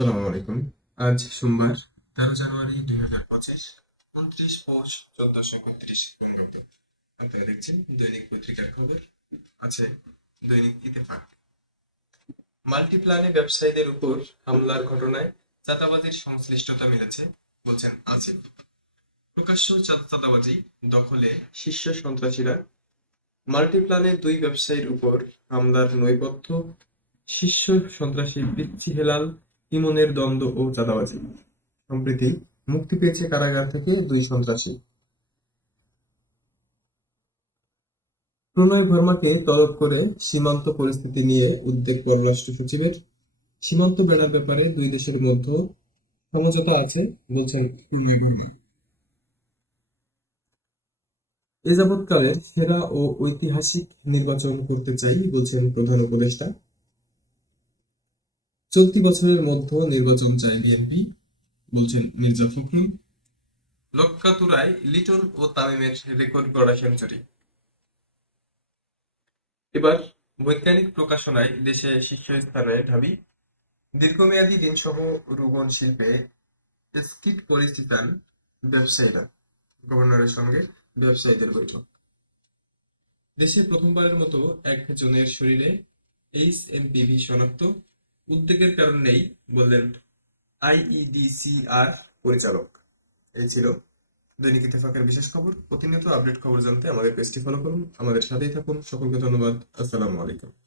আলাইকুম। আজ সোমবার তেরো জানুয়ারি দুই হাজার পঁচিশ, উনত্রিশ পৌষ চোদ্দশো একত্রিশ বঙ্গাব্দ। আপনারা দেখছেন দৈনিক পত্রিকার খবর। আছে দৈনিক ইত্তেফাক। মাল্টিপ্লানে ব্যবসায়ীদের উপর হামলার ঘটনায় চাঁদাবাজির সংশ্লিষ্টতা মিলেছে, বলছেন আসিফ প্রকাশ্য চাঁদাবাজি দখলে শীর্ষ সন্ত্রাসীরা। মাল্টিপ্লানে দুই ব্যবসায়ীর উপর হামলার নৈপথ্য শীর্ষ সন্ত্রাসী পিচ্ছি হেলাল ইমনের দ্বন্দ্ব ও চাঁদাবাজি। সম্প্রতি মুক্তি পেয়েছে কারাগার থেকে দুই সন্ত্রাসী। প্রণয় ভার্মাকে তলব করে সীমান্ত পরিস্থিতি নিয়ে উদ্বেগ পররাষ্ট্র সচিবের। সীমান্ত বেড়ার ব্যাপারে দুই দেশের মধ্যে সমঝোতা আছে, বলছেন এ যাবৎকালের সেরা ও ঐতিহাসিক নির্বাচন করতে চাই, বলছেন প্রধান উপদেষ্টা। চলতি বছরের মধ্যে নির্বাচন চায় বিএনপি, বলছেন মির্জা ফখরুল। লক্কাতুরায় লিটন ও তামিমের রেকর্ড গড়া সেঞ্চুরি। এবার বৈজ্ঞানিক প্রকাশনায় দেশে শীর্ষস্থানে ঢাবি। ঋণসহ শিল্পে স্কিট পরিস্থিতান ব্যবসায়ীরা, গভর্নরের সঙ্গে ব্যবসায়ীদের বৈঠক। দেশে প্রথমবারের মতো একজনের শরীরে এইচ এমপিভি শনাক্ত। উদ্বেগের কারণ নেই বললেন আইইডিসিআর পরিচালক। এই ছিল দৈনিক ইত্তেফাকের বিশেষ খবর। প্রতিনিয়ত আপডেট খবর জানতে আমাদের পেজটি ফলো করুন, আমাদের সাথেই থাকুন। সকলকে ধন্যবাদ। আসসালামু আলাইকুম।